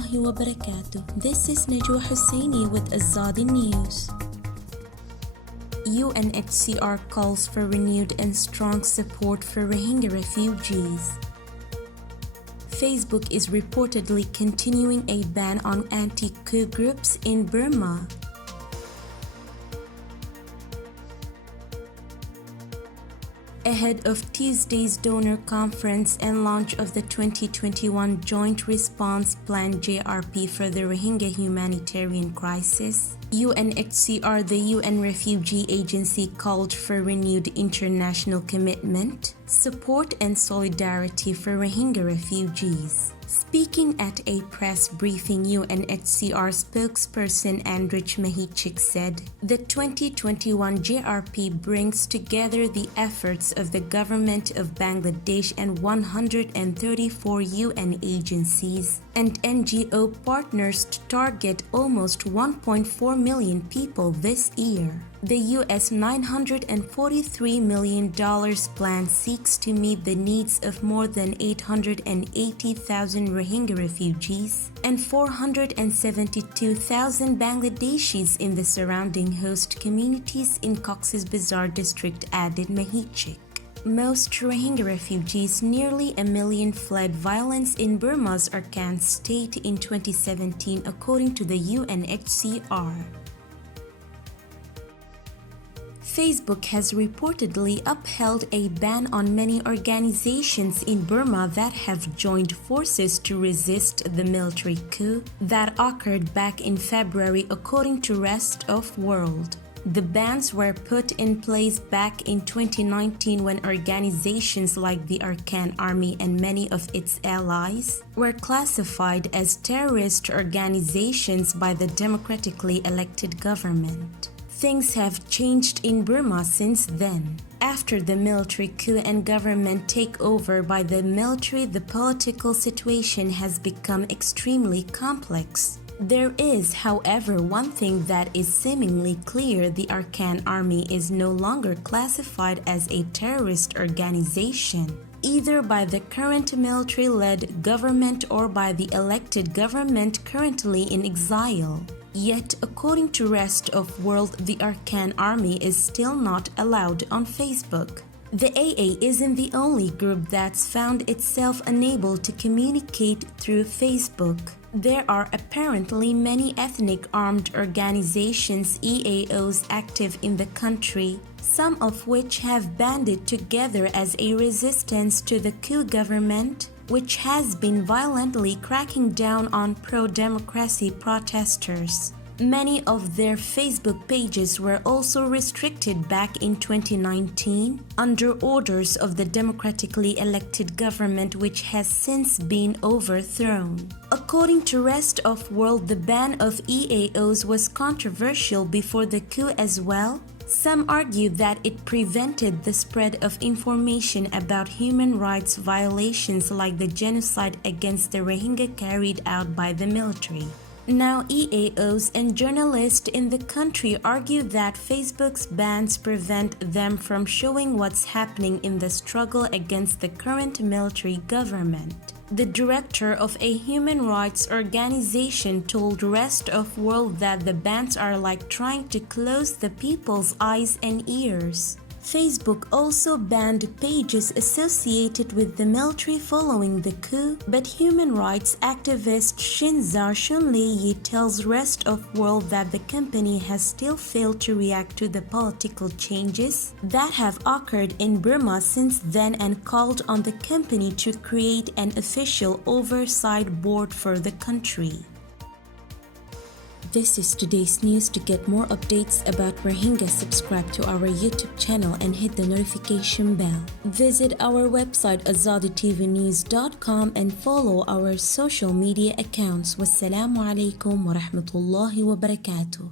rahmatullahi wa barakatuh. This is Najwa Husseini with Azadi News. UNHCR calls for renewed and strong support for Rohingya refugees. Facebook is reportedly continuing a ban on anti-coup groups in Burma. Ahead of Tuesday's donor conference and launch of the 2021 Joint Response Plan (JRP) for the Rohingya humanitarian crisis, UNHCR, the UN Refugee Agency, called for renewed international commitment, support and solidarity for Rohingya refugees. Speaking at a press briefing, UNHCR spokesperson Andrich Mahicik said, "The 2021 JRP brings together the efforts of the government of Bangladesh and 134 UN agencies and NGO partners to target almost 1.4 million people this year. The US $943 million plan seeks to meet the needs of more than 880,000 Rohingya refugees and 472,000 Bangladeshis in the surrounding host communities in Cox's Bazar district," added Mahicik. Most Rohingya refugees, nearly a million, fled violence in Burma's Arakan state in 2017, according to the UNHCR. Facebook has reportedly upheld a ban on many organizations in Burma that have joined forces to resist the military coup that occurred back in February, according to Rest of World. The bans were put in place back in 2019 when organizations like the Arakan Army and many of its allies were classified as terrorist organizations by the democratically elected government. Things have changed in Burma since then. After the military coup and government takeover by the military, the political situation has become extremely complex. There is, however, one thing that is seemingly clear: the Arakan Army is no longer classified as a terrorist organization, either by the current military-led government or by the elected government currently in exile. Yet, according to Rest of World, the Arakan Army is still not allowed on Facebook. The AA isn't the only group that's found itself unable to communicate through Facebook. There are apparently many ethnic armed organizations, EAOs, active in the country, some of which have banded together as a resistance to the coup government, which has been violently cracking down on pro-democracy protesters. Many of their Facebook pages were also restricted back in 2019 under orders of the democratically elected government, which has since been overthrown. According to Rest of World, the ban of EAOs was controversial before the coup as well. Some argue that it prevented the spread of information about human rights violations like the genocide against the Rohingya carried out by the military. Now, EAOs and journalists in the country argue that Facebook's bans prevent them from showing what's happening in the struggle against the current military government. The director of a human rights organization told Rest of World that the bans are like trying to close the people's eyes and ears. Facebook also banned pages associated with the military following the coup, but human rights activist Shinzar Shunliyi tells Rest of World that the company has still failed to react to the political changes that have occurred in Burma since then and called on the company to create an official oversight board for the country. This is today's news. To get more updates about Rohingya, subscribe to our YouTube channel and hit the notification bell. Visit our website azaditvnews.com and follow our social media accounts. Wassalamu alaikum wa rahmatullahi wa barakatuh.